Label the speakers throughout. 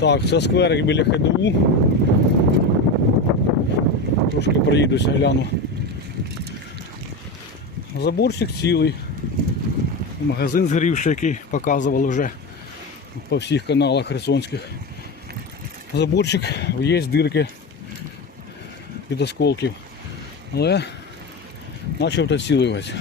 Speaker 1: Так, це скверик біля ХДУ. Трошки проїдуся, гляну. Заборчик цілий. Магазин згорівший, який показували вже по всіх каналах херсонських. Заборчик, є дирки від осколків. Але начебто цілий весь.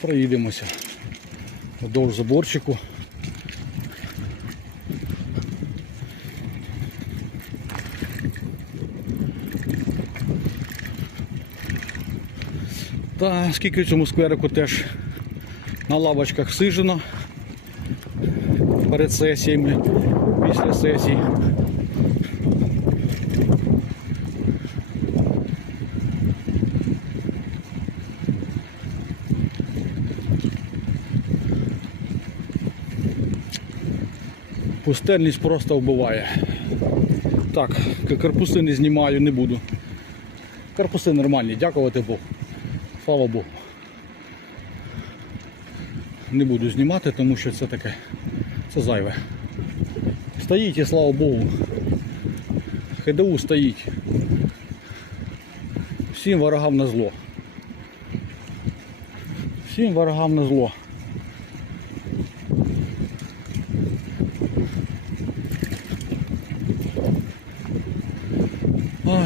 Speaker 1: Проїдемося вдовж заборчику. Та скільки в цьому скверику теж на лавочках сижено перед сесіями, після сесій. Пустельність просто вбиває. Так, к- корпуси не знімаю, не буду. Корпуси нормальні, дякувати Богу. Слава Богу. Не буду знімати, тому що це таке. Це зайве. Стоїть і слава Богу. ХДУ стоїть. Всім ворогам на зло. Всім ворогам на зло.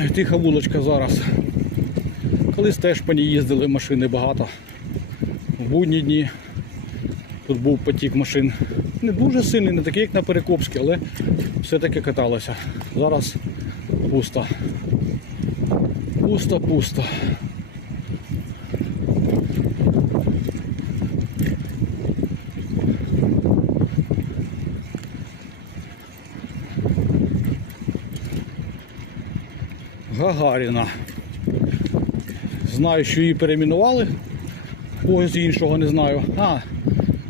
Speaker 1: Тиха вулочка зараз. Колись теж по ній їздили машини багато. В будні дні тут був потік машин. Не дуже сильний, не такий, як на Перекопській, але все-таки каталося. Зараз пусто. Пусто, Гагаріна. Знаю, що її перейменували. Когось іншого не знаю. А,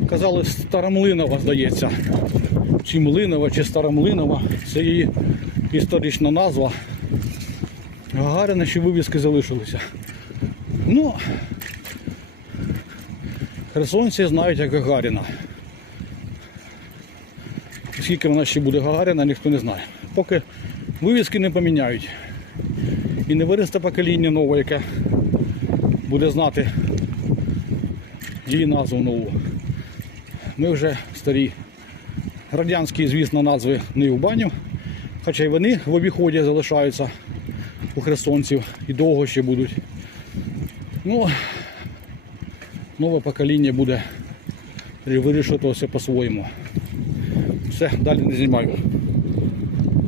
Speaker 1: казали Старомлинова, здається. Чи Млинова, чи Старомлинова. Це її історична назва. Гагарина ще вивіски залишилися. Ну, херсонці знають як Гагаріна. Скільки вона ще буде Гагаріна, ніхто не знає. Поки вивіски не поміняють. І не виросте покоління нове, яке буде знати її назву нову. Ми вже старі. Радянські, звісно, назви не в баню, хоча й вони в обіході залишаються у херсонців і довго ще будуть. Ну, нове покоління буде вирішувати все по-своєму. Все, далі не знімаю.